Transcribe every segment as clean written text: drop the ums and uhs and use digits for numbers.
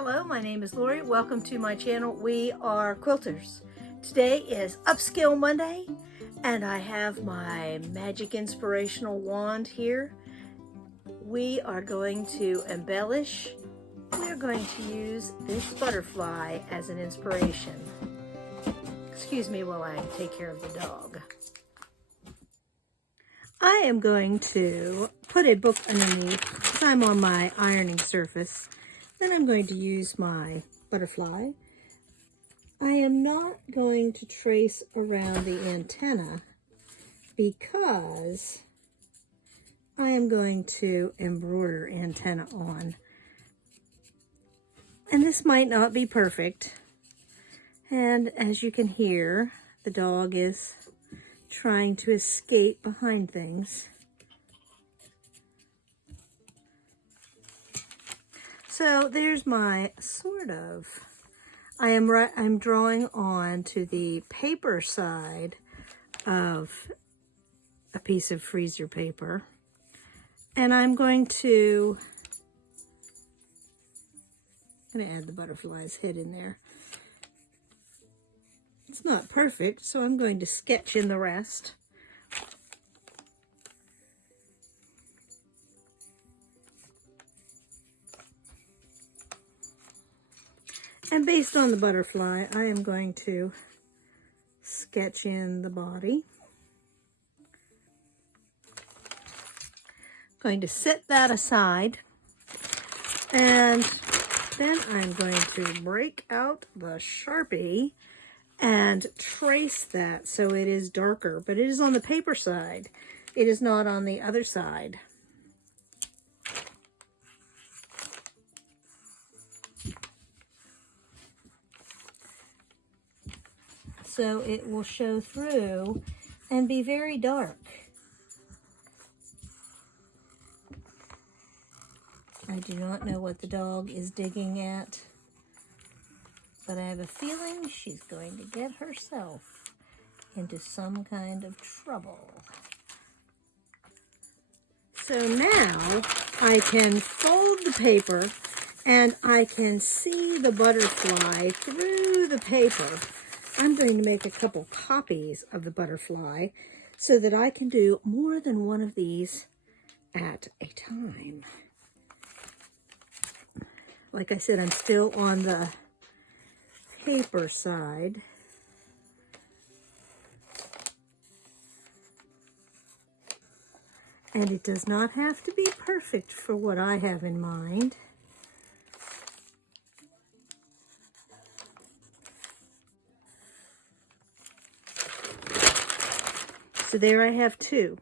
Hello, my name is Lori. Welcome to my channel. We are quilters. Today is Upskill Monday, and I have my magic inspirational wand here. We are going to embellish. We're going to use this butterfly as an inspiration. Excuse me while I take care of the dog. I am going to put a book underneath because I'm on my ironing surface. Then I'm going to use my butterfly. I am not going to trace around the antenna because I am going to embroider antenna on. And this might not be perfect. And as you can hear, the dog is trying to escape behind things. So there's my I'm drawing on to the paper side of a piece of freezer paper, and I'm going to add the butterfly's head in there. It's not perfect, so I'm going to sketch in the rest. And based on the butterfly, I am going to sketch in the body. Going to set that aside, and then I'm going to break out the Sharpie and trace that so it is darker, but it is on the paper side. It is not on the other side. So it will show through and be very dark. I do not know what the dog is digging at, but I have a feeling she's going to get herself into some kind of trouble. So now I can fold the paper and I can see the butterfly through the paper. I'm going to make a couple copies of the butterfly so that I can do more than one of these at a time. Like I said, I'm still on the paper side. And it does not have to be perfect for what I have in mind. So there I have two.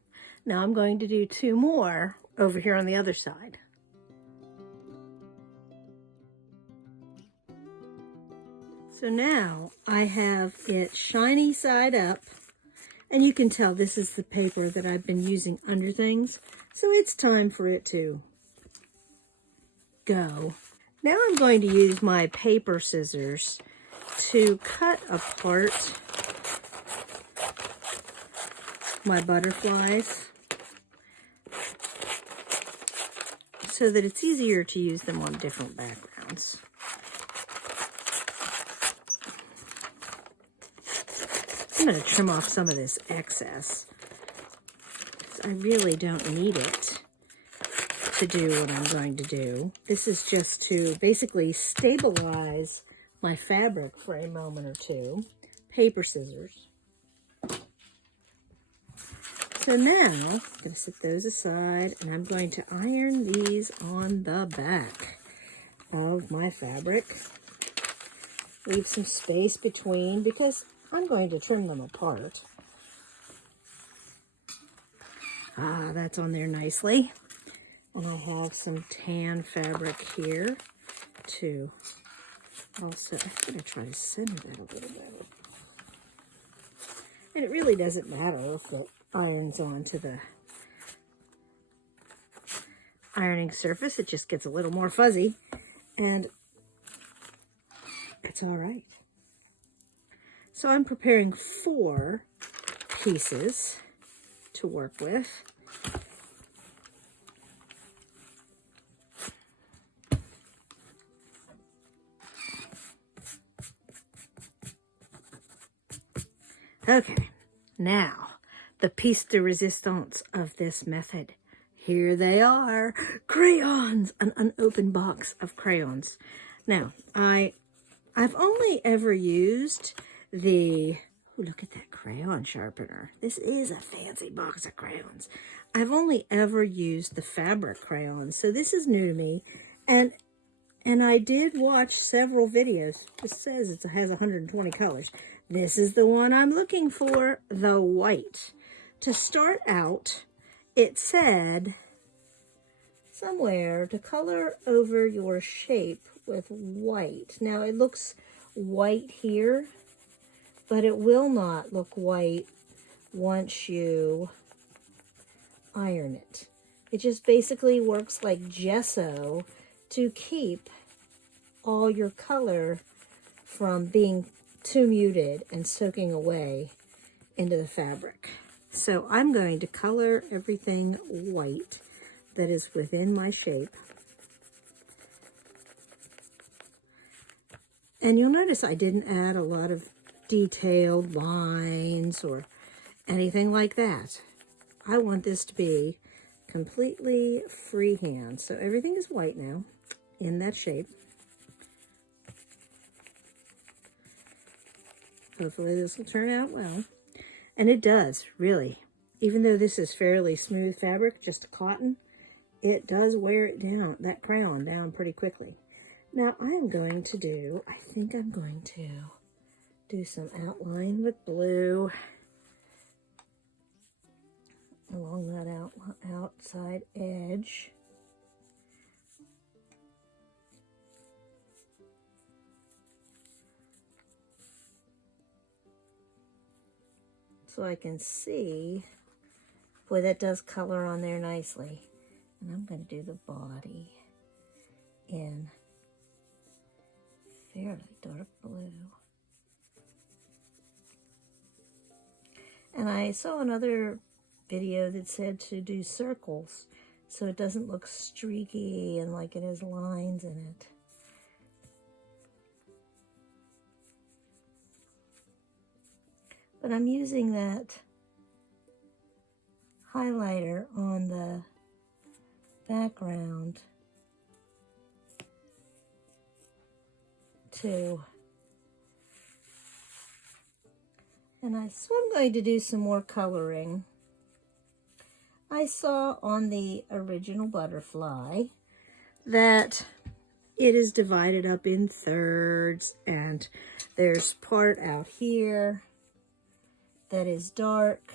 Now I'm going to do two more over here on the other side. So now I have it shiny side up, and you can tell this is the paper that I've been using under things. So it's time for it to go. Now I'm going to use my paper scissors to cut apart my butterflies so that it's easier to use them on different backgrounds. I'm going to trim off some of this excess. I really don't need it to do what I'm going to do. This is just to basically stabilize my fabric for a moment or two. Paper scissors. So now, I'm going to set those aside, and I'm going to iron these on the back of my fabric. Leave some space between because I'm going to trim them apart. Ah, that's on there nicely. And I have some tan fabric here to also, I'm going to try to center that a little better. And it really doesn't matter if it irons onto the ironing surface. It just gets a little more fuzzy, and it's all right. So I'm preparing 4 pieces to work with. Okay, now the piece de resistance of this method. Here they are, crayons, an unopened box of crayons. Now, I've only ever used the, oh, look at that crayon sharpener. This is a fancy box of crayons. I've only ever used the fabric crayons, so this is new to me. And I did watch several videos. It says it has 120 colors. This is the one I'm looking for, the white. To start out, it said somewhere to color over your shape with white. Now it looks white here, but it will not look white once you iron it. It just basically works like gesso to keep all your color from being too muted and soaking away into the fabric. So I'm going to color everything white that is within my shape. And you'll notice I didn't add a lot of detailed lines or anything like that. I want this to be completely freehand. So everything is white now in that shape. Hopefully this will turn out well. And it does, really. Even though this is fairly smooth fabric, just cotton, it does wear it down, that crayon down pretty quickly. Now I'm going to do, I think I'm going to do some outline with blue along that outside edge. So I can see, boy, that does color on there nicely. And I'm going to do the body in fairly dark blue. And I saw another video that said to do circles so it doesn't look streaky and like it has lines in it. But I'm using that highlighter on the background too. And so I'm going to do some more coloring. I saw on the original butterfly that it is divided up in thirds, and there's part out here that is dark.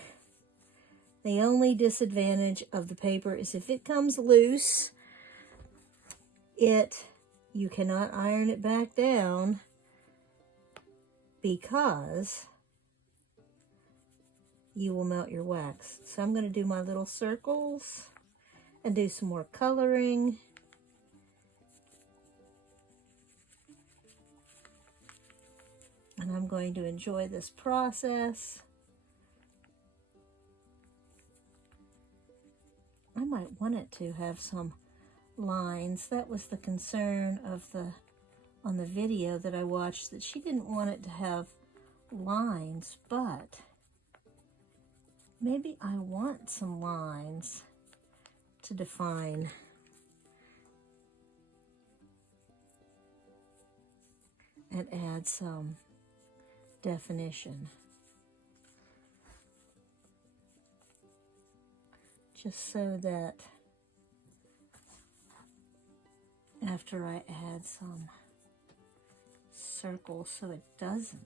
The only disadvantage of the paper is if it comes loose, you cannot iron it back down because you will melt your wax. So I'm going to do my little circles and do some more coloring. And I'm going to enjoy this process. I might want it to have some lines. That was the concern of on the video that I watched, that she didn't want it to have lines, but maybe I want some lines to define and add some definition. Just so that after I add some circles so it doesn't.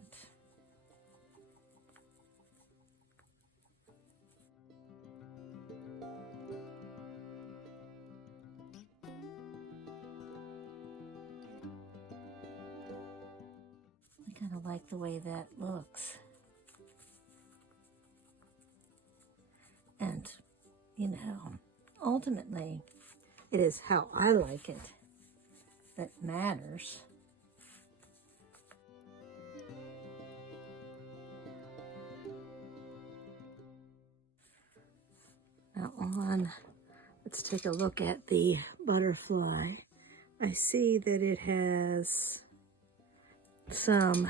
I kind of like the way that looks. And you know, ultimately, it is how I like it that matters. Now let's take a look at the butterfly. I see that it has some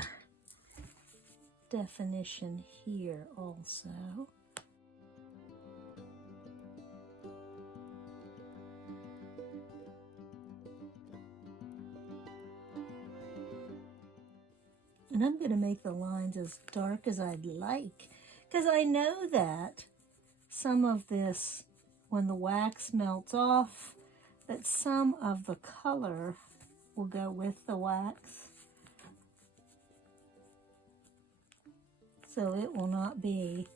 definition here also. And I'm going to make the lines as dark as I'd like, because I know that some of this, when the wax melts off, that some of the color will go with the wax. So it will not be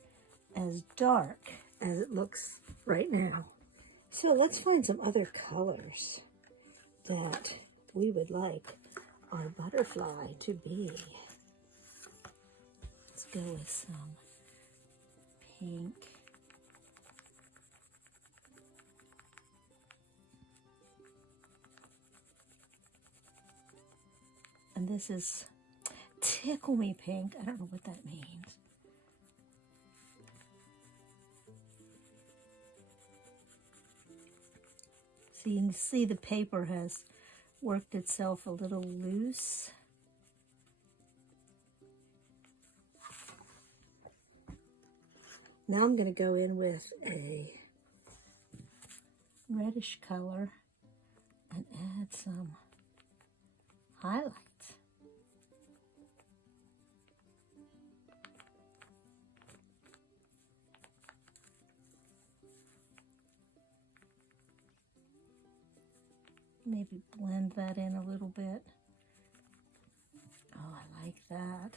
as dark as it looks right now. So let's find some other colors that we would like our butterfly to be. Let's go with some pink. And this is Tickle Me Pink. I don't know what that means. So you can see the paper has worked itself a little loose. Now I'm going to go in with a reddish color and add some highlights. Maybe blend that in a little bit. Oh, I like that.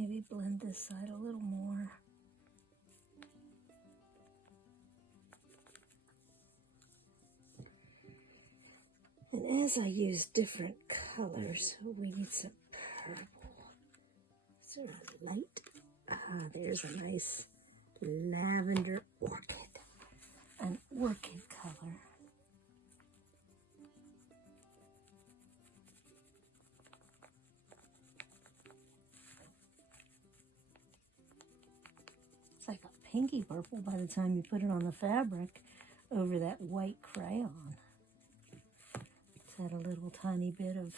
Maybe blend this side a little more. And as I use different colors, we need some purple. Is there a light? Ah, there's a nice lavender orchid. An orchid color. It's like a pinky purple by the time you put it on the fabric over that white crayon. Let's add a little tiny bit of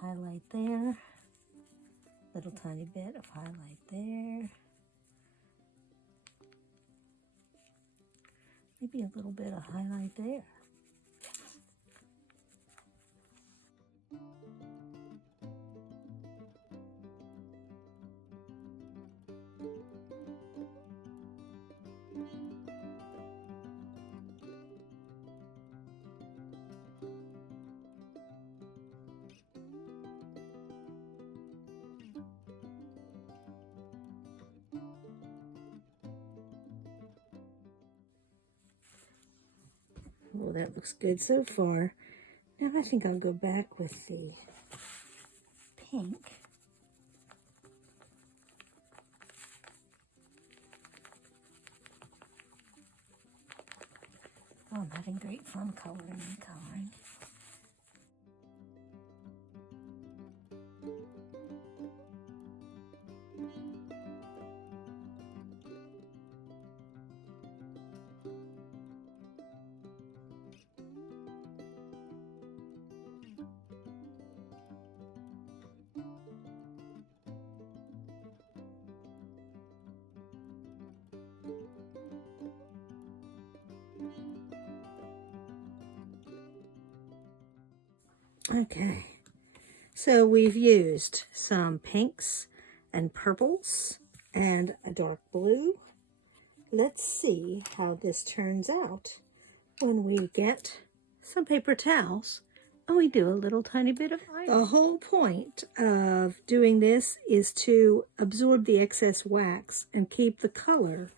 highlight there. Little tiny bit of highlight there. Maybe a little bit of highlight there. Well, that looks good so far. Now I think I'll go back with the pink. Oh, I'm having great fun coloring and coloring. Okay, so we've used some pinks and purples and a dark blue. Let's see how this turns out when we get some paper towels and we do a little tiny bit of iron. The whole point of doing this is to absorb the excess wax and keep the color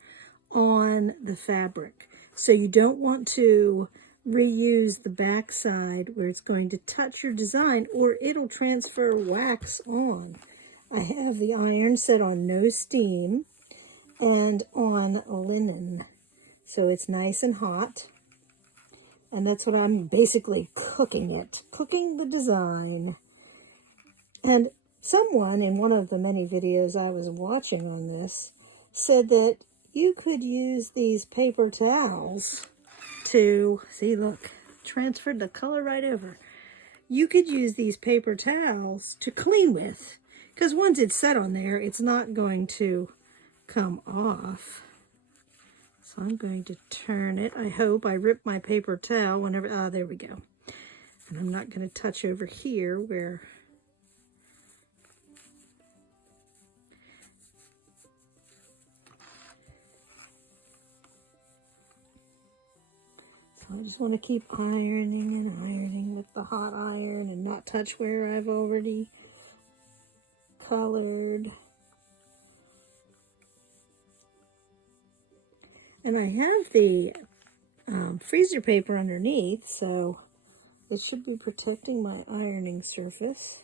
on the fabric. So you don't want to reuse the back side where it's going to touch your design or it'll transfer wax on. I have the iron set on no steam and on linen, so it's nice and hot. And that's what I'm basically cooking the design. And someone in one of the many videos I was watching on this said that you could use these paper towels to, see, look, transferred the color right over. You could use these paper towels to clean with, because once it's set on there, it's not going to come off. So I'm going to turn it. I hope I rip my paper towel whenever, there we go. And I'm not going to touch over here where, so I just want to keep ironing and ironing with the hot iron and not touch where I've already colored. And I have the freezer paper underneath, so it should be protecting my ironing surface.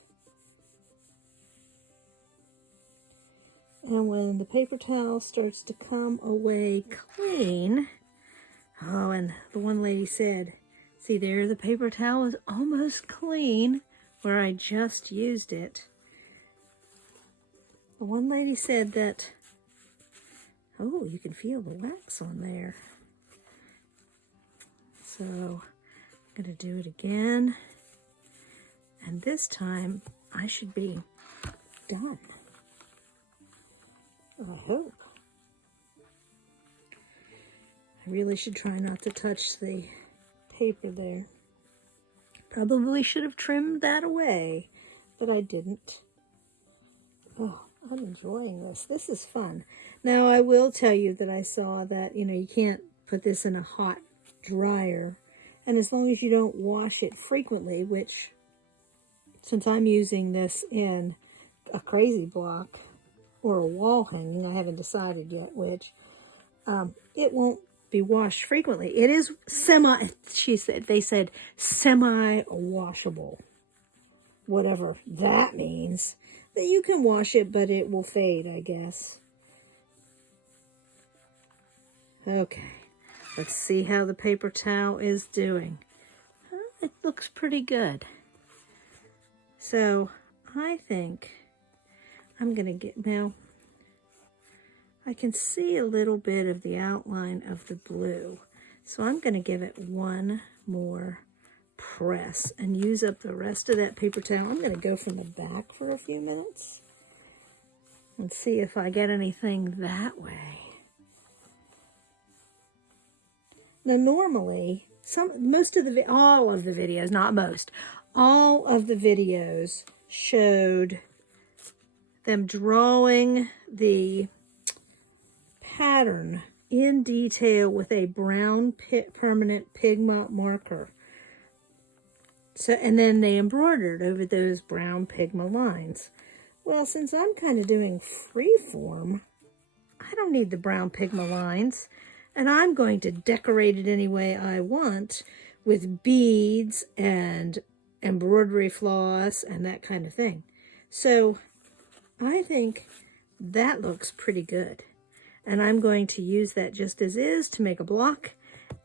And when the paper towel starts to come away clean, oh, and the one lady said, see there, the paper towel is almost clean where I just used it. The one lady said that, oh, you can feel the wax on there. So I'm going to do it again. And this time I should be done. I hope. I really should try not to touch the paper there. Probably should have trimmed that away, but I didn't. Oh, I'm enjoying this. This is fun. Now, I will tell you that I saw that, you can't put this in a hot dryer. And as long as you don't wash it frequently, which, since I'm using this in a crazy block or a wall hanging, I haven't decided yet which, it won't be washed frequently. It is they said semi-washable. Whatever that means. That you can wash it, but it will fade, I guess. Okay, let's see how the paper towel is doing. It looks pretty good. So I think I'm going to get, now I can see a little bit of the outline of the blue. So I'm going to give it one more press and use up the rest of that paper towel. I'm going to go from the back for a few minutes and see if I get anything that way. Now normally, all of the videos showed them drawing the pattern in detail with a brown permanent Pigma marker. So, and then they embroidered over those brown Pigma lines. Well, since I'm kind of doing freeform, I don't need the brown Pigma lines, and I'm going to decorate it any way I want with beads and embroidery floss and that kind of thing. So I think that looks pretty good. And I'm going to use that just as is to make a block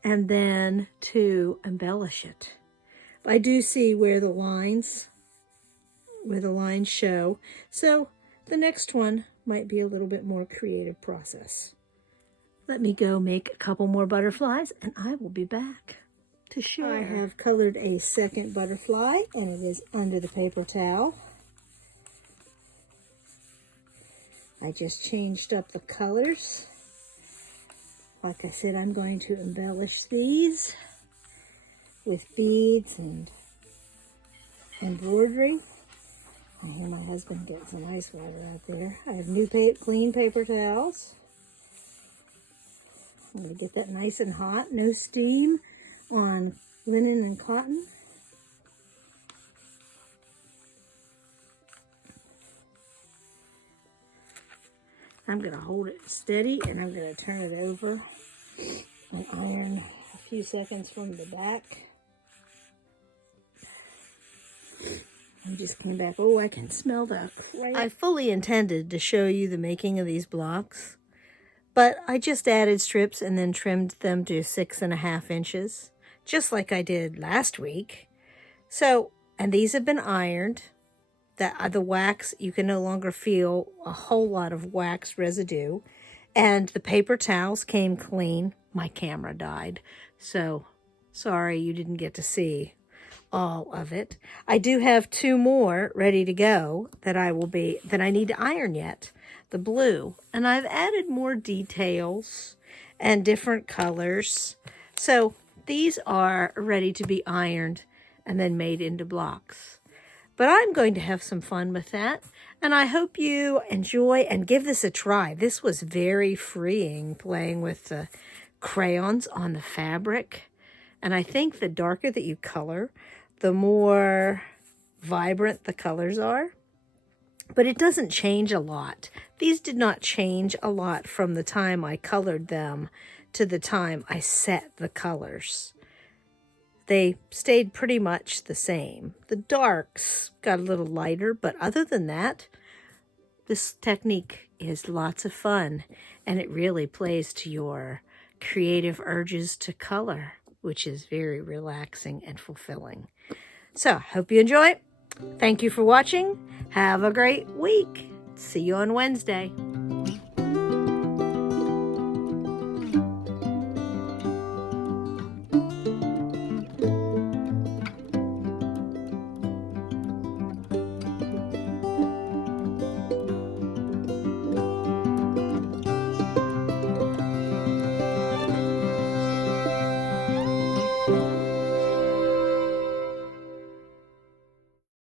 and then to embellish it. I do see where the lines show. So the next one might be a little bit more creative process. Let me go make a couple more butterflies and I will be back to share. I have colored a second butterfly and it is under the paper towel. I just changed up the colors. Like I said, I'm going to embellish these with beads and embroidery. I hear my husband getting some ice water out there. I have new clean paper towels. I'm going to get that nice and hot, no steam on linen and cotton. I'm going to hold it steady and I'm going to turn it over and iron a few seconds from the back. I just came back. Oh, I can smell the crayon. I fully intended to show you the making of these blocks, but I just added strips and then trimmed them to 6.5 inches just like I did last week. So, and these have been ironed. The wax, you can no longer feel a whole lot of wax residue. And the paper towels came clean. My camera died, so sorry you didn't get to see all of it. I do have 2 more ready to go that I need to iron yet. The blue. And I've added more details and different colors. So these are ready to be ironed and then made into blocks. But I'm going to have some fun with that, and I hope you enjoy and give this a try. This was very freeing, playing with the crayons on the fabric. And I think the darker that you color, the more vibrant the colors are. But it doesn't change a lot. These did not change a lot from the time I colored them to the time I set the colors. They stayed pretty much the same. The darks got a little lighter, but other than that, this technique is lots of fun, and it really plays to your creative urges to color, which is very relaxing and fulfilling. So, hope you enjoy. Thank you for watching. Have a great week. See you on Wednesday.